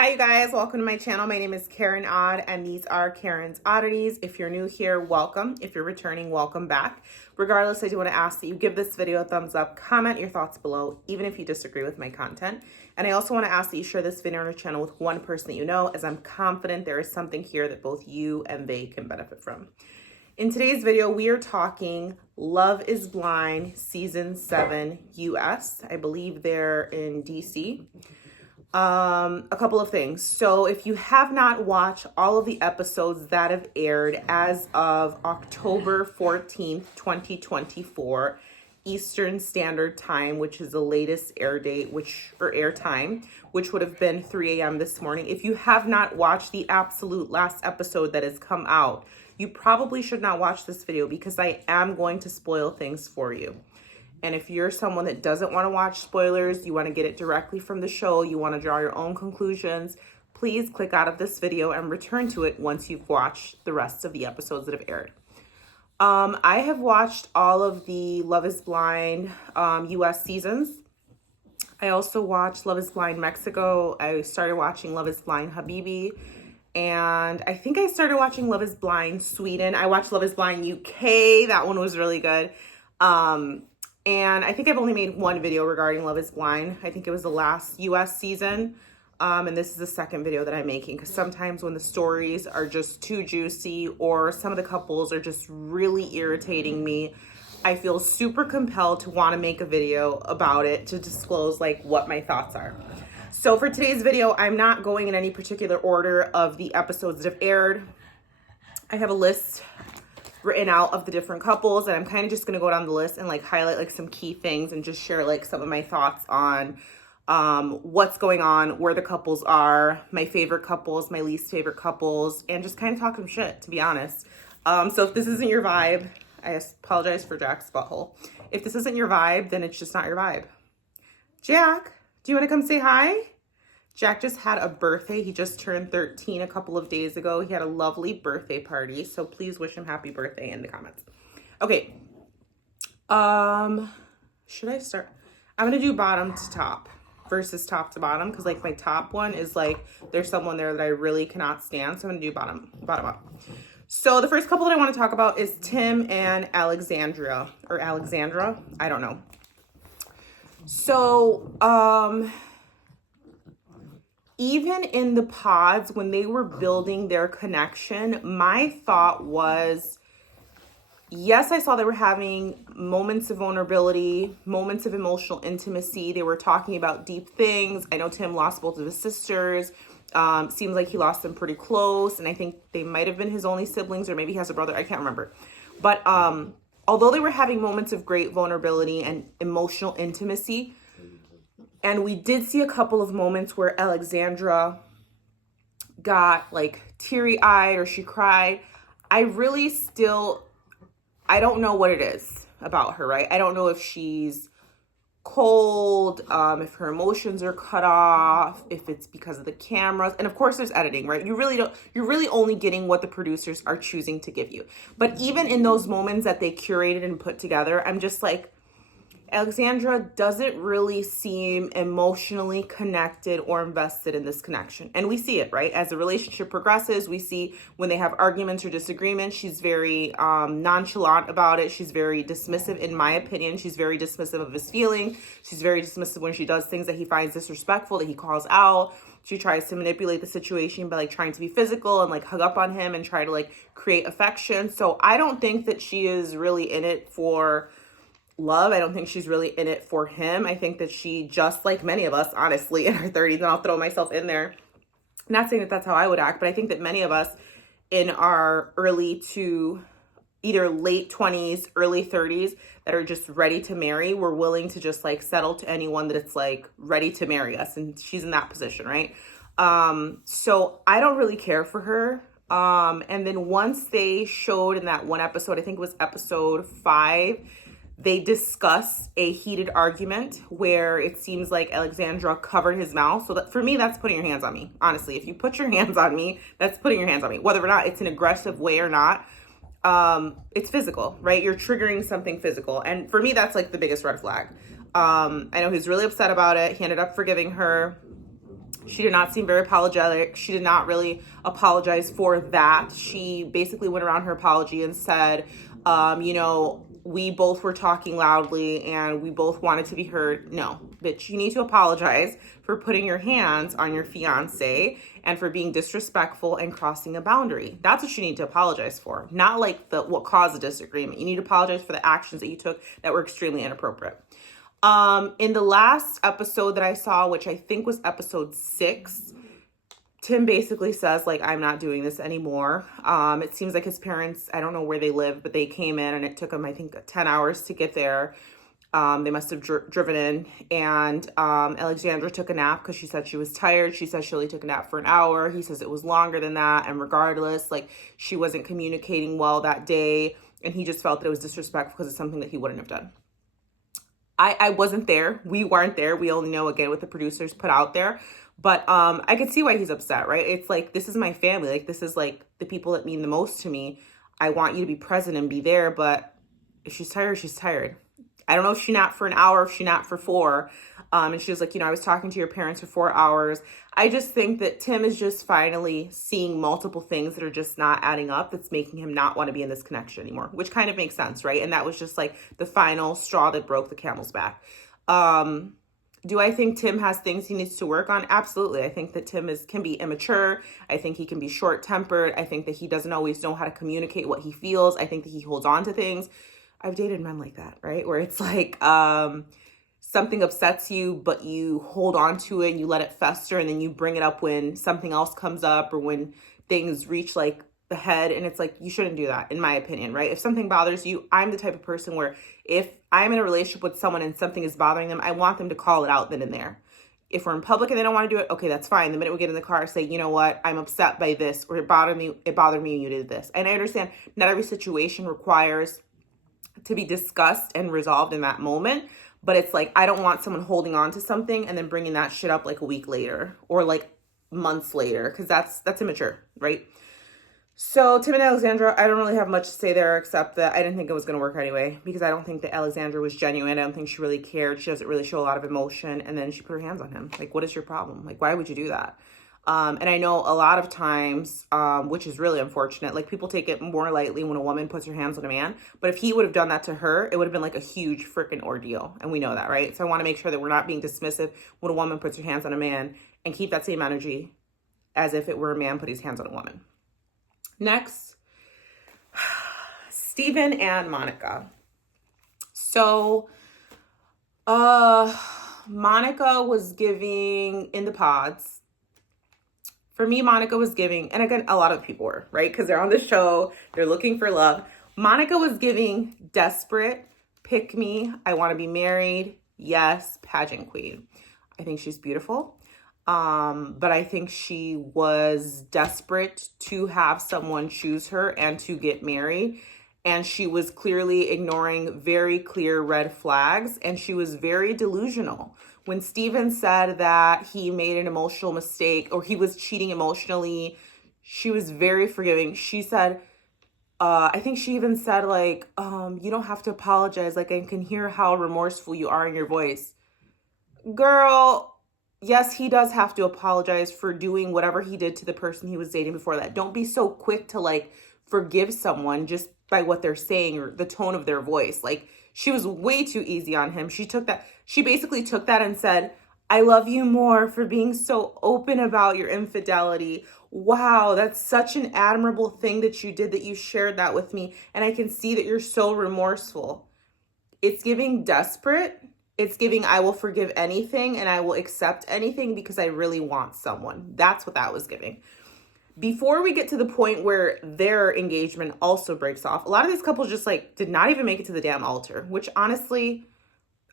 Hi, you guys. Welcome to my channel. My name is Karen Odd, and these are Karen's Oddities. If you're new here, welcome. If you're returning, welcome back. Regardless, I do want to ask that you give this video a thumbs up, comment your thoughts below, even if you disagree with my content. And I also want to ask that you share this video on your channel with one person that you know, as I'm confident there is something here that both you and they can benefit from. In today's video, we are talking Love is Blind Season 7 US. I believe they're in DC. A couple of things. So if you have not watched all of the episodes that have aired as of October 14th, 2024, Eastern Standard Time, which is the latest air date, air time, which would have been 3 a.m. this morning. If you have not watched the absolute last episode that has come out, you probably should not watch this video because I am going to spoil things for you. And if you're someone that doesn't want to watch spoilers, you want to get it directly from the show, you want to draw your own conclusions, please click out of this video and return to it once you've watched the rest of the episodes that have aired. I have watched all of the Love is Blind US seasons. I also watched Love is Blind Mexico. I started watching Love is Blind Habibi. And I think I started watching Love is Blind Sweden. I watched Love is Blind UK. That one was really good. And I think I've only made one video regarding Love is Blind. I think it was the last US season. And this is the second video that I'm making because sometimes when the stories are just too juicy or some of the couples are just really irritating me, I feel super compelled to want to make a video about it to disclose like what my thoughts are. So for today's video, I'm not going in any particular order of the episodes that have aired. I have a list written out of the different couples, and I'm kind of just going to go down the list and like highlight like some key things and just share like some of my thoughts on what's going on, where the couples are, my favorite couples, my least favorite couples, and just kind of talk some shit, to be honest. So if this isn't your vibe, I apologize for Jack's butthole. If this isn't your vibe, then it's just not your vibe. Jack, do you want to come say hi? Jack just had a birthday. He just turned 13 a couple of days ago. He had a lovely birthday party. So please wish him happy birthday in the comments. Okay. Should I start? I'm going to do bottom to top versus top to bottom. Because like my top one is like, there's someone there that I really cannot stand. So I'm going to do bottom up. So the first couple that I want to talk about is Tim and Alexandra. Or Alexandra. I don't know. So, even in the pods, when they were building their connection, my thought was, yes, I saw they were having moments of vulnerability, moments of emotional intimacy. They were talking about deep things. I know Tim lost both of his sisters. Seems like he lost them pretty close. And I think they might have been his only siblings, or maybe he has a brother. I can't remember. But although they were having moments of great vulnerability and emotional intimacy, and we did see a couple of moments where Alexandra got like teary-eyed or she cried. I don't know what it is about her, right? I don't know if she's cold, if her emotions are cut off, if it's because of the cameras. And of course there's editing, right? You're really only getting what the producers are choosing to give you. But even in those moments that they curated and put together, I'm just like, Alexandra doesn't really seem emotionally connected or invested in this connection. And we see it, right? As the relationship progresses, we see when they have arguments or disagreements, she's very nonchalant about it. She's very dismissive, in my opinion. She's very dismissive of his feelings. She's very dismissive when she does things that he finds disrespectful, that he calls out. She tries to manipulate the situation by like trying to be physical and like hug up on him and try to like create affection. So I don't think that she is really in it for love. I don't think she's really in it for him. I think that she, just like many of us, honestly, in her 30s, and I'll throw myself in there, not saying that that's how I would act, but I think that many of us in our early to either late 20s, early 30s that are just ready to marry, we're willing to just like settle to anyone that it's like ready to marry us. And she's in that position, right? So I don't really care for her. And then once they showed in that one episode, I think it was episode 5, they discuss a heated argument where it seems like Alexandra covered his mouth. So that, for me, that's putting your hands on me. Honestly, if you put your hands on me, that's putting your hands on me. Whether or not it's an aggressive way or not, it's physical, right? You're triggering something physical. And for me, that's like the biggest red flag. I know he's really upset about it. He ended up forgiving her. She did not seem very apologetic. She did not really apologize for that. She basically went around her apology and said, you know, we both were talking loudly and we both wanted to be heard. No, bitch, you need to apologize for putting your hands on your fiance and for being disrespectful and crossing a boundary. That's what you need to apologize for, not like what caused the disagreement. You need to apologize for the actions that you took that were extremely inappropriate. In the last episode that I saw, which I think was episode 6, Tim basically says, like, I'm not doing this anymore. It seems like his parents, I don't know where they live, but they came in and it took them, I think, 10 hours to get there. They must have driven in, and Alexandra took a nap because she said she was tired. She said she only took a nap for an hour. He says it was longer than that, and regardless, like, she wasn't communicating well that day, and he just felt that it was disrespectful because it's something that he wouldn't have done. I wasn't there. We weren't there. We only know, again, what the producers put out there. But I could see why he's upset, right? It's like, this is my family. Like, this is like the people that mean the most to me. I want you to be present and be there. But if she's tired, she's tired. I don't know if she napped for an hour, if she napped for 4. And she was like, you know, I was talking to your parents for 4 hours. I just think that Tim is just finally seeing multiple things that are just not adding up. That's making him not want to be in this connection anymore, which kind of makes sense, right? And that was just like the final straw that broke the camel's back. Do I think Tim has things he needs to work on? Absolutely. I think that Tim can be immature. I think he can be short-tempered. I think that he doesn't always know how to communicate what he feels. I think that he holds on to things. I've dated men like that, right? Where it's like something upsets you, but you hold on to it and you let it fester, and then you bring it up when something else comes up or when things reach like the head. And it's like, you shouldn't do that, in my opinion, right? If something bothers you, I'm the type of person where if I'm in a relationship with someone and something is bothering them, I want them to call it out then and there. If we're in public and they don't want to do it, okay, that's fine. The minute we get in the car, say, you know what, I'm upset by this, or it bothered me and you did this. And I understand not every situation requires to be discussed and resolved in that moment, but it's like, I don't want someone holding on to something and then bringing that shit up like a week later or like months later, because that's immature, right? So Tim and Alexandra, I don't really have much to say there except that I didn't think it was going to work anyway, because I don't think that Alexandra was genuine. I don't think she really cared. She doesn't really show a lot of emotion. And then she put her hands on him. Like, what is your problem? Like, why would you do that? And I know a lot of times, which is really unfortunate, like people take it more lightly when a woman puts her hands on a man. But if he would have done that to her, it would have been like a huge freaking ordeal. And we know that, right? So I want to make sure that we're not being dismissive when a woman puts her hands on a man, and keep that same energy as if it were a man putting his hands on a woman. Next, Steven and Monica. So, Monica was giving in the pods. For me, Monica was giving, and again, a lot of people were, right? Because they're on the show, they're looking for love. Monica was giving desperate, pick me, I want to be married, yes, pageant queen. I think she's beautiful. But I think she was desperate to have someone choose her and to get married. And she was clearly ignoring very clear red flags. And she was very delusional. When Steven said that he made an emotional mistake or he was cheating emotionally, she was very forgiving. She said, I think she even said like, you don't have to apologize. Like, I can hear how remorseful you are in your voice. Girl, yes, he does have to apologize for doing whatever he did to the person he was dating before that. Don't be so quick to like forgive someone just by what they're saying or the tone of their voice. Like, she was way too easy on him. She basically took that and said, I love you more for being so open about your infidelity. Wow, that's such an admirable thing that you did, that you shared that with me. And I can see that you're so remorseful. It's giving desperate. It's giving, I will forgive anything and I will accept anything because I really want someone. That's what that was giving. Before we get to the point where their engagement also breaks off, a lot of these couples just like did not even make it to the damn altar, which honestly,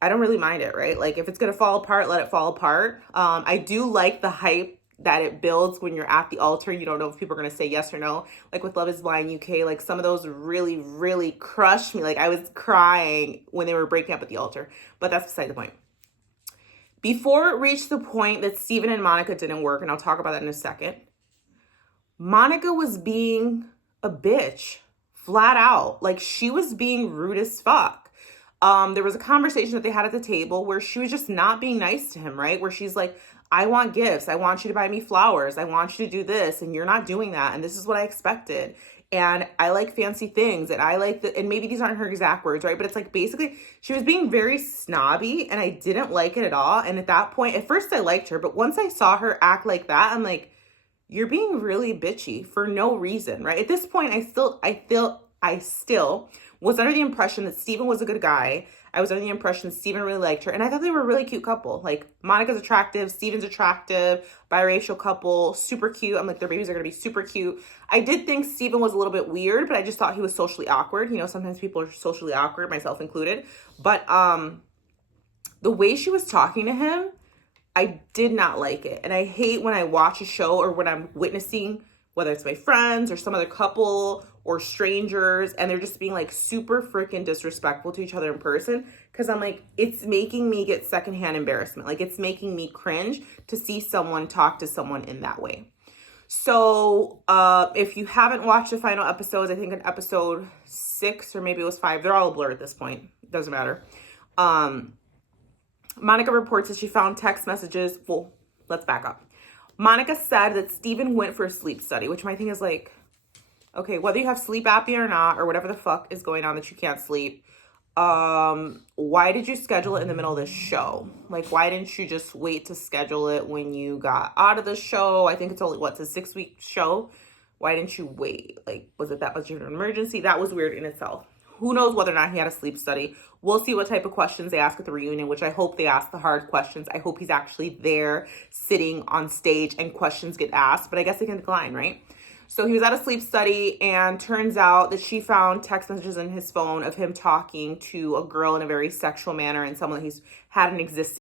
I don't really mind it, right? Like, if it's going to fall apart, let it fall apart. I do like the hype that it builds when you're at the altar. You don't know if people are going to say yes or no. Like with Love is Blind UK, like some of those really, really crushed me. Like, I was crying when they were breaking up at the altar, but that's beside the point. Before it reached the point that Steven and Monica didn't work, and I'll talk about that in a second, Monica was being a bitch, flat out. Like, she was being rude as fuck. There was a conversation that they had at the table where she was just not being nice to him, right? Where she's like, I want gifts. I want you to buy me flowers. I want you to do this. And you're not doing that. And this is what I expected. And I like fancy things. And I like and maybe these aren't her exact words, right? But it's like basically she was being very snobby and I didn't like it at all. And at that point, at first I liked her. But once I saw her act like that, I'm like, you're being really bitchy for no reason, right? At this point, I still was under the impression that Steven was a good guy. I was under the impression that Steven really liked her. And I thought they were a really cute couple. Like, Monica's attractive, Steven's attractive, biracial couple, super cute. I'm like, their babies are going to be super cute. I did think Steven was a little bit weird, but I just thought he was socially awkward. You know, sometimes people are socially awkward, myself included. But the way she was talking to him, I did not like it. And I hate when I watch a show or when I'm witnessing, whether it's my friends or some other couple or strangers, and they're just being like super freaking disrespectful to each other in person. Cause I'm like, it's making me get secondhand embarrassment. Like, it's making me cringe to see someone talk to someone in that way. So if you haven't watched the final episodes, I think in episode 6 or maybe it was 5, they're all a blur at this point. Doesn't matter. Monica reports that she found text messages. Well, let's back up. Monica said that Steven went for a sleep study, which my thing is like, okay, whether you have sleep apnea or not, or whatever the fuck is going on that you can't sleep, why did you schedule it in the middle of this show? Like, why didn't you just wait to schedule it when you got out of the show? I think it's only, it's a 6-week show. Why didn't you wait? Like, was it that much of an emergency? That was weird in itself. Who knows whether or not he had a sleep study. We'll see what type of questions they ask at the reunion, which I hope they ask the hard questions. I hope he's actually there sitting on stage and questions get asked, but I guess they can decline, right? So he was at a sleep study, and turns out that she found text messages in his phone of him talking to a girl in a very sexual manner and someone that he's had an